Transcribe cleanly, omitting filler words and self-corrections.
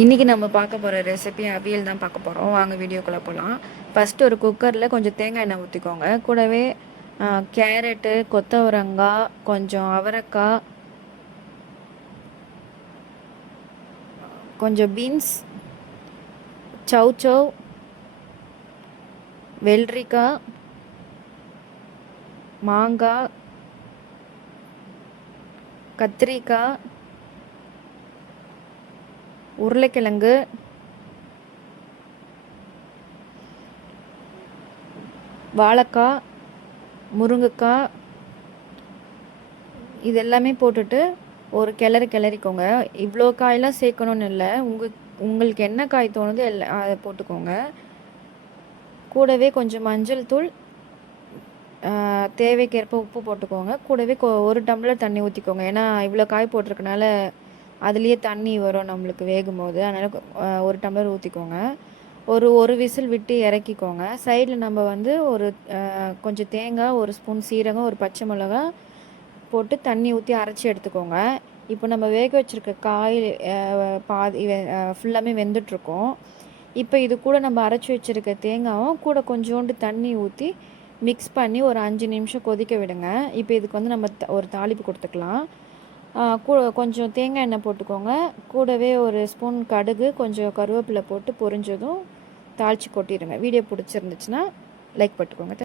இன்றைக்கி நம்ம பார்க்க போகிற ரெசிபி அவியல் தான் பார்க்க போகிறோம். வாங்க வீடியோக்குள்ளே போகலாம். ஃபஸ்ட்டு ஒரு குக்கரில் கொஞ்சம் தேங்காய் எண்ணெய் ஊற்றிக்கோங்க. கூடவே கேரட்டு, கொத்தவரங்காய், கொஞ்சம் அவரைக்காய், கொஞ்சம் பீன்ஸ், சௌச்சௌ, வெள்ளரிக்காய், மாங்காய், கத்திரிக்காய், உருளைக்கிழங்கு, வாழைக்காய், முருங்கைக்காய், இது எல்லாமே போட்டுட்டு ஒரு கிளறிக்கோங்க. இவ்வளோ காயெல்லாம் சேர்க்கணுன்னு இல்லை, உங்களுக்கு என்ன காய் தோணுதோ அதை போட்டுக்கோங்க. கூடவே கொஞ்சம் மஞ்சள் தூள், தேவைக்கேற்ப உப்பு போட்டுக்கோங்க. கூடவே ஒரு டம்ளர் தண்ணி ஊற்றிக்கோங்க. ஏன்னா இவ்வளோ காய் போட்டிருக்கனால அதுலேயே தண்ணி வரும் நம்மளுக்கு வேகும் போது. அதனால் ஒரு டம்ளர் ஊற்றிக்கோங்க. ஒரு விசில் விட்டு இறக்கிக்கோங்க. சைடில் நம்ம வந்து கொஞ்சம் தேங்காய், ஒரு ஸ்பூன் சீரகம், ஒரு பச்சை மிளகா போட்டு தண்ணி ஊற்றி அரைச்சி எடுத்துக்கோங்க. இப்போ நம்ம வேக வச்சுருக்க காய் பாதி ஃபுல்லாமே வெந்துட்ருக்கோம். இப்போ இது கூட நம்ம அரைச்சி வச்சுருக்க தேங்காயும் கூட கொஞ்சோண்டு தண்ணி ஊற்றி மிக்ஸ் பண்ணி ஒரு 5 நிமிஷம் கொதிக்க விடுங்க. இப்போ இதுக்கு வந்து நம்ம ஒரு தாளிப்பு கொடுத்துக்கலாம். கொஞ்சம் தேங்காய் எண்ணெய் போட்டுக்கோங்க. கூடவே ஒரு ஸ்பூன் கடுகு, கொஞ்சம் கருவேப்பிலை போட்டு பொரிஞ்சதும் தாளித்து கொட்டிடுங்க. வீடியோ பிடிச்சிருந்துச்சுன்னா லைக் போட்டுக்கோங்க.